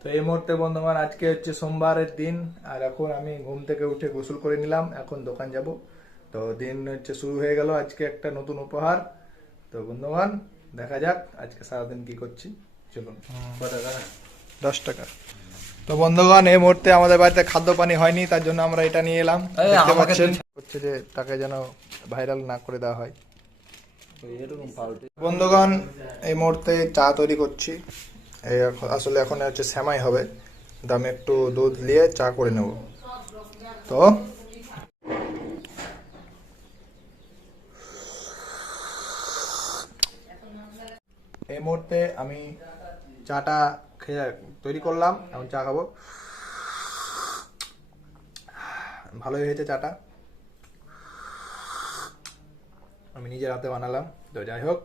তো এই মুহূর্তে বন্ধুগণ আজকে হচ্ছে সোমবারের দিন, আর এখন আমি ঘুম থেকে উঠে গোসল করে নিলাম, এখন দোকান যাব। তো দিন হচ্ছে শুরু হয়ে গেল, আজকে একটা নতুন উপহার। তো বন্ধুগণ দেখা যাক আজকে সারাদিন কি করছি, চলুন। 10 টাকা। তো বন্ধুগণ এই মুহূর্তে আমাদের বাড়িতে খাদ্য পানি হয়নি, তার জন্য আমরা এটা নিয়ে এলাম। দেখতে পাচ্ছেন হচ্ছে যে তাকে যেন ভাইরাল না করে দেওয়া হয়। বন্ধুগণ এই মুহূর্তে চা তৈরি করছি। আসলে এখন হচ্ছে সেমাই হবে, তো আমি একটু দুধ নিয়ে চা করে নেব। তো এই মুহূর্তে আমি চাটা খেয়ে তৈরি করলাম, এখন চা খাবো। ভালোই হয়েছে চাটা, আমি নিজের হাতে বানালাম। তো যাই হোক,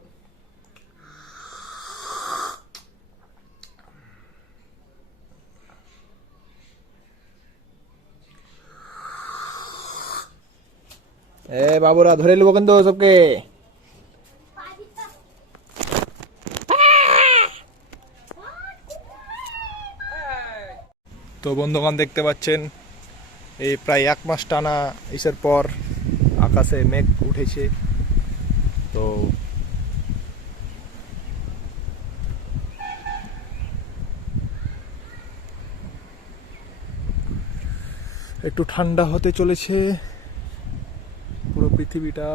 বাবুরা ধরে নেবো কিন্তু সবকে। তো বন্ধুগণ দেখতে পাচ্ছেন এই প্রায় 1 মাস টানা ইসের পর আকাশে মেঘ উঠেছে। তো একটু ঠান্ডা হতে চলেছে পুরো পৃথিবীটা।